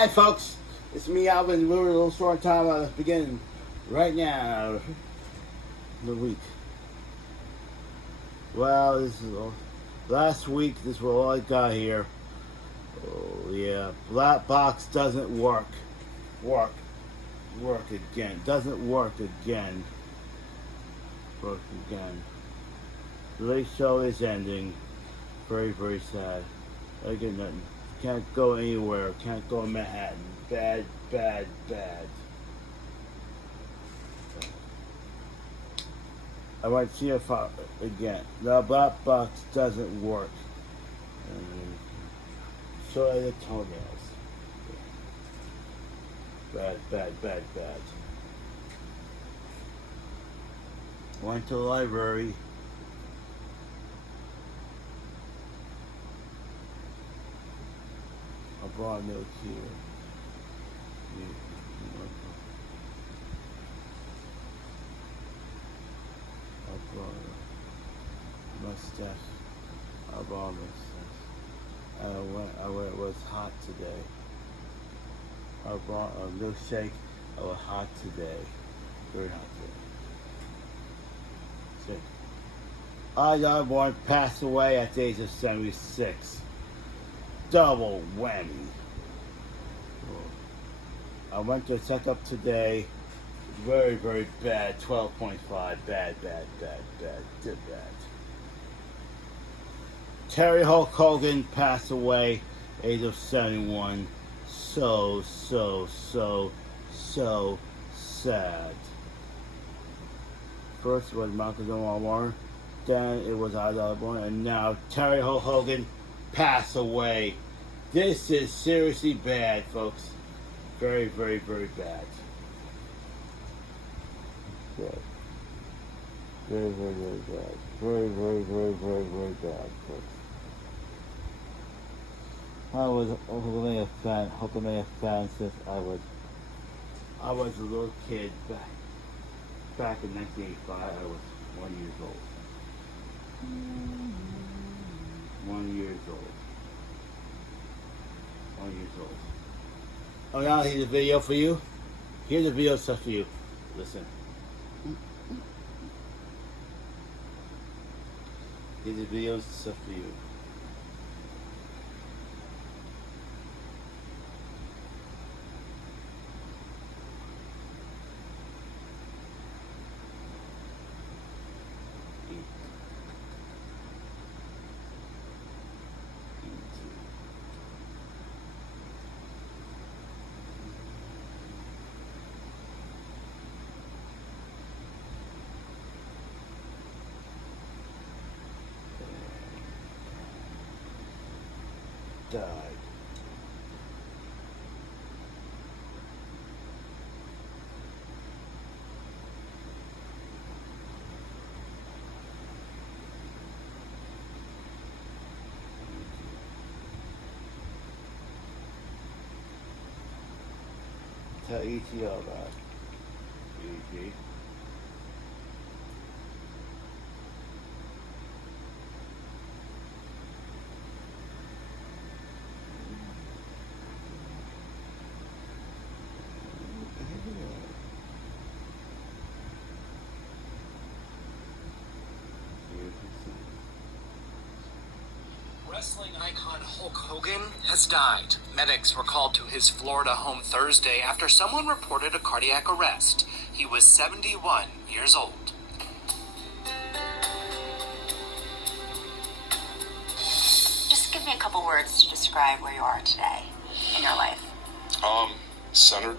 Hi, folks. It's me, Alvin. We're a little short time beginning right now. The week. Well, this is last week. This is all I got here. Oh yeah, black box doesn't work. Work again. Doesn't work again. Work again. The late show is ending. Very, very sad. I get nothing. Can't go anywhere. Can't go to Manhattan. Bad, bad, bad. I might see if again. The black box doesn't work. So are the toenails. Bad, bad, bad, bad. Went to the library. I brought milk here. I brought a mustache. I brought a mustache. It was hot today. I brought a milkshake. It was hot today. Very hot today. Osbourne passed away at the age of 76. Double whammy. I went to check up today. Very, very bad. 12.5. Bad. Did bad. Terry Hulk Hogan passed away, age of 71. So sad. First it was Malcom Jamal Warner, then it was Osbourne, and now Terry Hulk Hogan passed away. This is seriously bad, folks. Very, very, very bad. Bad. Very, very, very bad. Very, very, very, very, very bad, folks. I was Hulkamania fan since I was a little kid back in 1985. I was 1 year old. 1 year old. 1 year old. Oh, now here's a video for you. Here's a video stuff for you. Listen. Here's a video stuff for you. Died. Tell E.T. all that. E.T. Wrestling icon Hulk Hogan has died. Medics were called to his Florida home Thursday after someone reported a cardiac arrest. He was 71 years old. Just give me a couple words to describe where you are today in your life. Centered,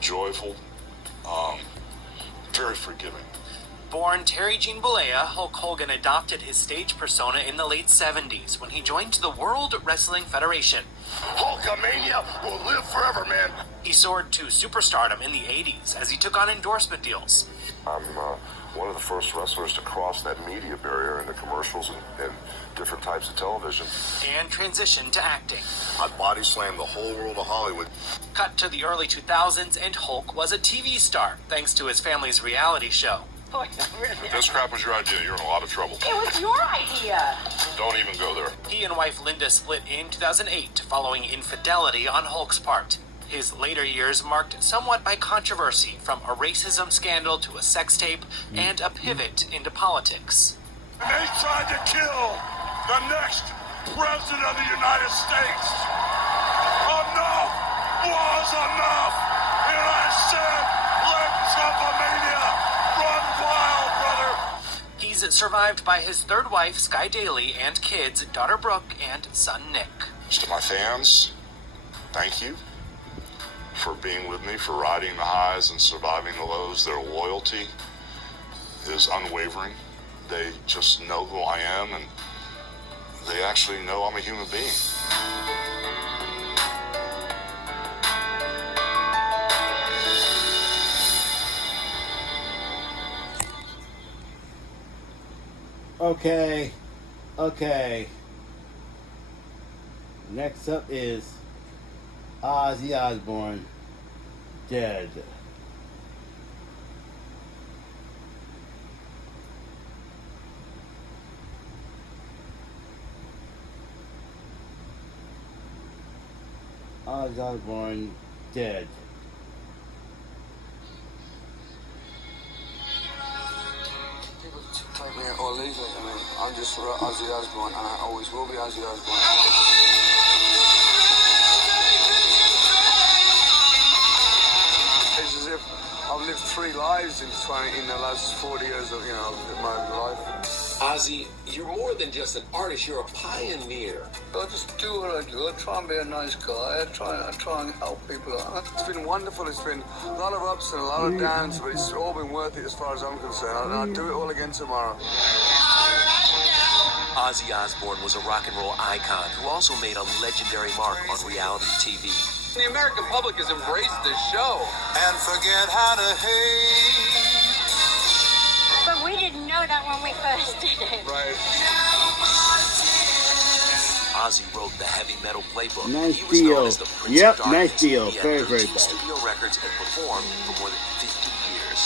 joyful, very forgiving. Born Terry Hulk Hulk Hogan adopted his stage persona in the late 70s when he joined the World Wrestling Federation. Hulkamania will live forever, man. He soared to superstardom in the 80s as he took on endorsement deals. I'm one of the first wrestlers to cross that media barrier into commercials and different types of television. And transitioned to acting. I body slammed the whole world of Hollywood. Cut to the early 2000s and Hulk was a TV star thanks to his family's reality show. If this crap was your idea, you're in a lot of trouble. It was your idea. Don't even go there. He and wife Linda split in 2008 following infidelity on Hulk's part. His later years marked somewhat by controversy, from a racism scandal to a sex tape and a pivot into politics. They tried to kill the next president of the United States. Enough was enough. And I said, let Trumpomania run wild, brother. He's survived by his third wife, Sky Daly, and kids, daughter Brooke and son Nick. To my fans, thank you for being with me, for riding the highs and surviving the lows. Their loyalty is unwavering. They just know who I am, and they actually know I'm a human being. Okay. Next up is Ozzy Osbourne, dead. Ozzy Osbourne, dead. People take me or leave it. I mean, I'm just Ozzy Osbourne, and I always will be Ozzy Osbourne. It's as if I've lived 3 lives in the last 40 years of my life. Ozzy, you're more than just an artist, you're a pioneer. I just do what I do. I try and be a nice guy. I try and help people. It's been wonderful. It's been a lot of ups and a lot of downs, but it's all been worth it as far as I'm concerned. I'll do it all again tomorrow. Ozzy Osbourne was a rock and roll icon who also made a legendary mark on reality TV. The American public has embraced this show. And forget how to hate. But we didn't know that when we first did it. Right. Ozzy wrote the heavy metal playbook. Nice He was known deal. as the Prince Yep, of Darkness. nice deal. He had Very, very 13 bad. studio records and performed for more than 50 years.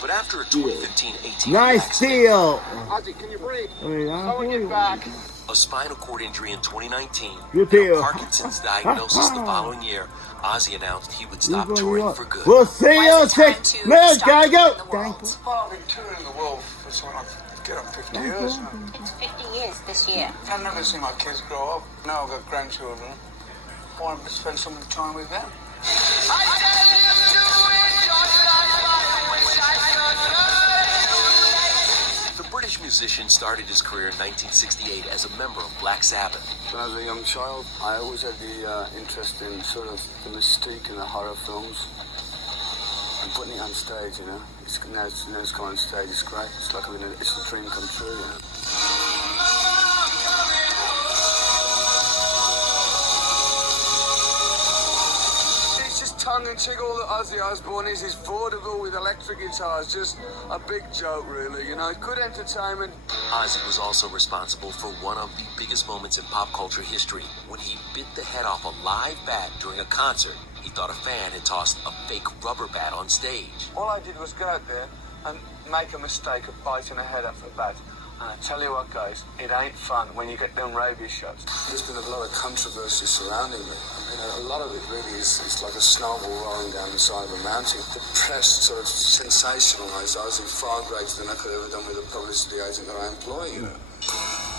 But after a 2015-18 Nice accident, deal. Ozzy, can you breathe? Someone get back. a spinal cord injury in 2019, Good and a deal. Parkinson's diagnosis the following year, Ozzy announced he would stop touring for good. We'll see Why you is it time next to minute. stop Gotta touring go. the world? Thank Well, I've been touring the world for something like, get up 50 years now. It's 50 years this year. I've never seen my kids grow up. Now I've got grandchildren. I want to spend some time with them. The British musician started his career in 1968 as a member of Black Sabbath. When I was a young child, I always had the interest in sort of the mystique and the horror films. And putting it on stage, now it's going on stage, it's great. It's like it's a dream come true, It's just tongue-in-cheek. All that Ozzy Osbourne is vaudeville with electric guitars. Just a big joke, really, Good entertainment. Ozzy was also responsible for one of the biggest moments in pop culture history when he bit the head off a live bat during a concert. He thought a fan had tossed a fake rubber bat on stage. All I did was go out there and make a mistake of biting a head off a bat. And I tell you what, guys, it ain't fun when you get them rabies shots. There's been a lot of controversy surrounding me. A lot of it really is like a snowball rolling down the side of a mountain. The press sort of sensationalised Ozzy far greater than I could have ever done with a publicity agent that I employ,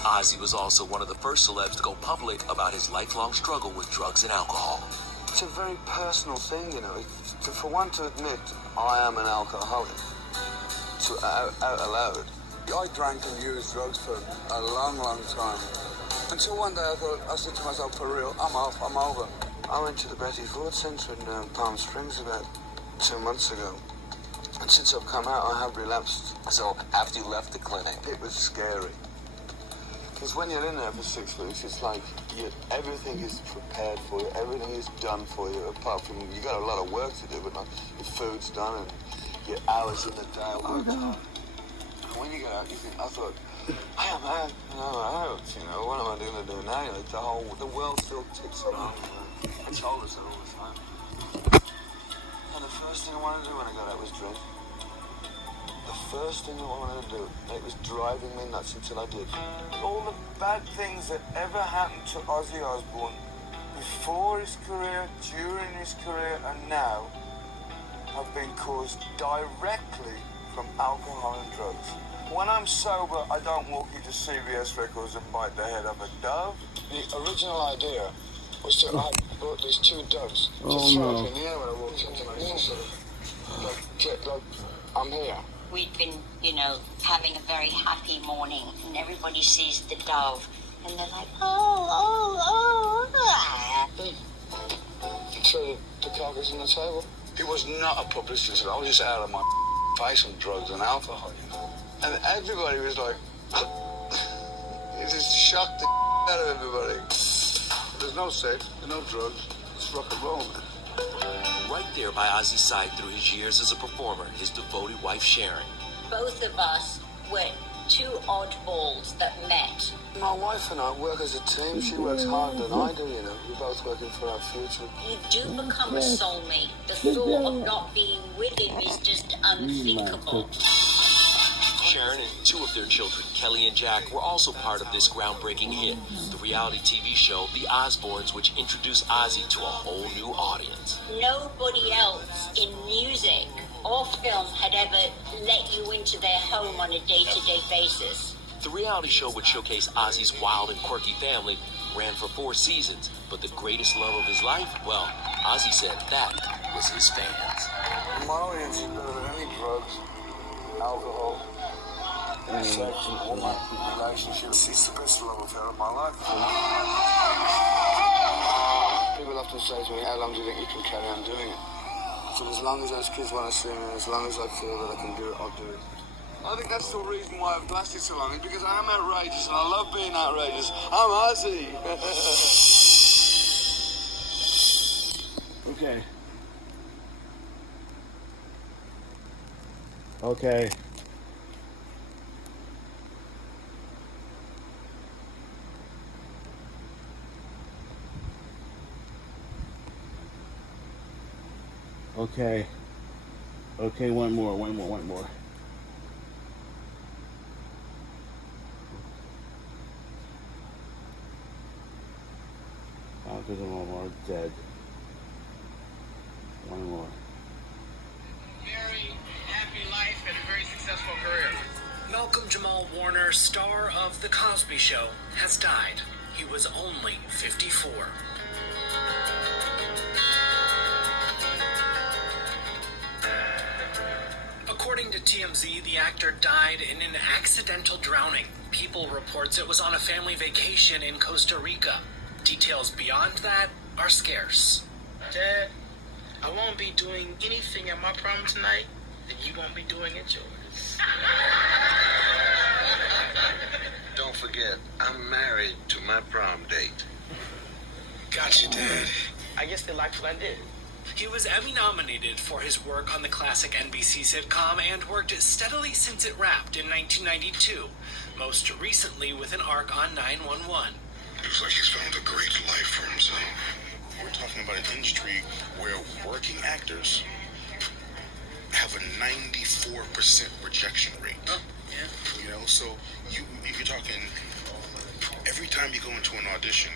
Ozzy was also one of the first celebs to go public about his lifelong struggle with drugs and alcohol. It's a very personal thing, For one to admit I am an alcoholic, out aloud. I drank and used drugs for a long, long time. Until one day I said to myself, for real, I'm over. I went to the Betty Ford Centre in Palm Springs about 2 months ago. And since I've come out, I have relapsed. So after you left the clinic, It was scary. Because when you're in there for 6 weeks, it's like everything is prepared for you, everything is done for you, apart from you got a lot of work to do, but your food's done and your hours in the day are worked hard. And when you get out, you think, I thought, hey, I'm out, what am I going to do now? The world still ticks along. I told us that all the time. And the first thing I wanted to do when I got out was drink. the first thing I wanted to do. It was driving me nuts until I did. All the bad things that ever happened to Ozzy Osbourne before his career, during his career, and now have been caused directly from alcohol and drugs. When I'm sober, I don't walk into CBS Records and bite the head off a dove. The original idea was to I brought these two doves to throw up in the air when I walked into my like, I'm here. We'd been, having a very happy morning, and everybody sees the dove, and they're like, oh. He threw the carcass on the table. It was not a publicity stunt. I was just out of my face on drugs and alcohol, And everybody was like, it just shocked the out of everybody. There's no sex, there's no drugs, it's rock and roll, man. Right there by Ozzy's side through his years as a performer, his devoted wife Sharon. Both of us were two oddballs that met. My wife and I work as a team. She works harder than I do, We're both working for our future. You do become a soulmate. The thought of not being with him is just unthinkable. Sharon and two of their children, Kelly and Jack, were also part of this groundbreaking hit, the reality TV show The Osbournes, which introduced Ozzy to a whole new audience. Nobody else in music or film had ever let you into their home on a day-to-day basis. The reality show would showcase Ozzy's wild and quirky family, ran for 4 seasons, but the greatest love of his life, well, Ozzy said that was his fans. My audience is better than any drugs, alcohol, sex, and all my relationships. It's the best love affair of my life. People often say to me, how long do you think you can carry on doing it? So as long as those kids want to see me, as long as I feel that I can do it, I'll do it. I think that's the reason why I've lasted so long, is because I am outrageous and I love being outrageous. I'm Ozzy. Okay. Okay. Okay. Okay, one more. Malcom Jamal Warner dead. One more. Very happy life and a very successful career. Malcom Jamal Warner, star of The Cosby Show, has died. He was only 54. According to TMZ, the actor died in an accidental drowning. People reports it was on a family vacation in Costa Rica. Details beyond that are scarce. Dad, I won't be doing anything at my prom tonight that you won't be doing at yours. Don't forget, I'm married to my prom date. Gotcha, Dad. I guess they liked what I did. He was Emmy nominated for his work on the classic NBC sitcom and worked steadily since it wrapped in 1992, most recently with an arc on 911. Looks like he's found a great life for himself. We're talking about an industry where working actors have a 94% rejection rate. Oh, yeah. So you're talking, every time you go into an audition,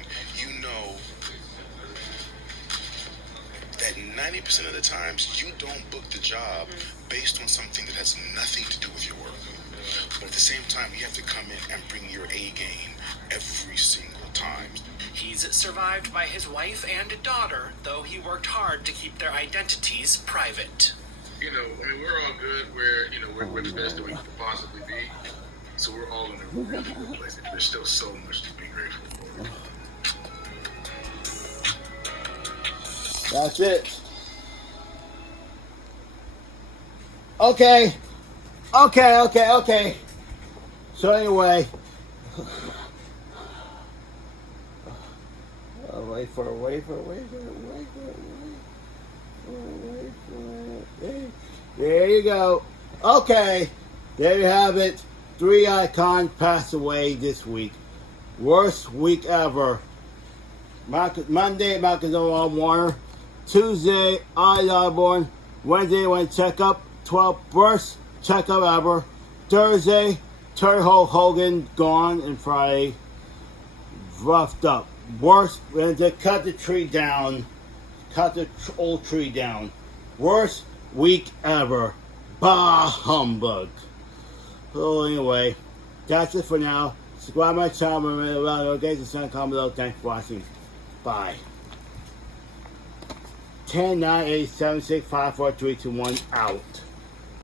that 90% of the times you don't book the job based on something that has nothing to do with your work. But at the same time, you have to come in and bring your A game every single time. He's survived by his wife and daughter, though he worked hard to keep their identities private. We're all good. We're the best that we could possibly be. So we're all in a really good place. There's still so much to be grateful for. That's it. Okay. So anyway, wait for it. There you go. Okay, there you have it. 3 icons passed away this week. Worst week ever. Monday, Malcom Jamal Warner. Tuesday, Ozzy Osbourne. Wednesday, went checkup. 12th birth. checkup ever. Thursday, Terry Hulk Hogan gone, and Friday, roughed up. Worst, they cut the tree down. Cut the old tree down. Worst week ever. Bah humbug. So anyway, that's it for now. Subscribe to my channel. Remember about notifications and comment below. Thanks for watching. Bye. 10, 9, 8, 7, 6, 5, 4, 3, 2, 1, out.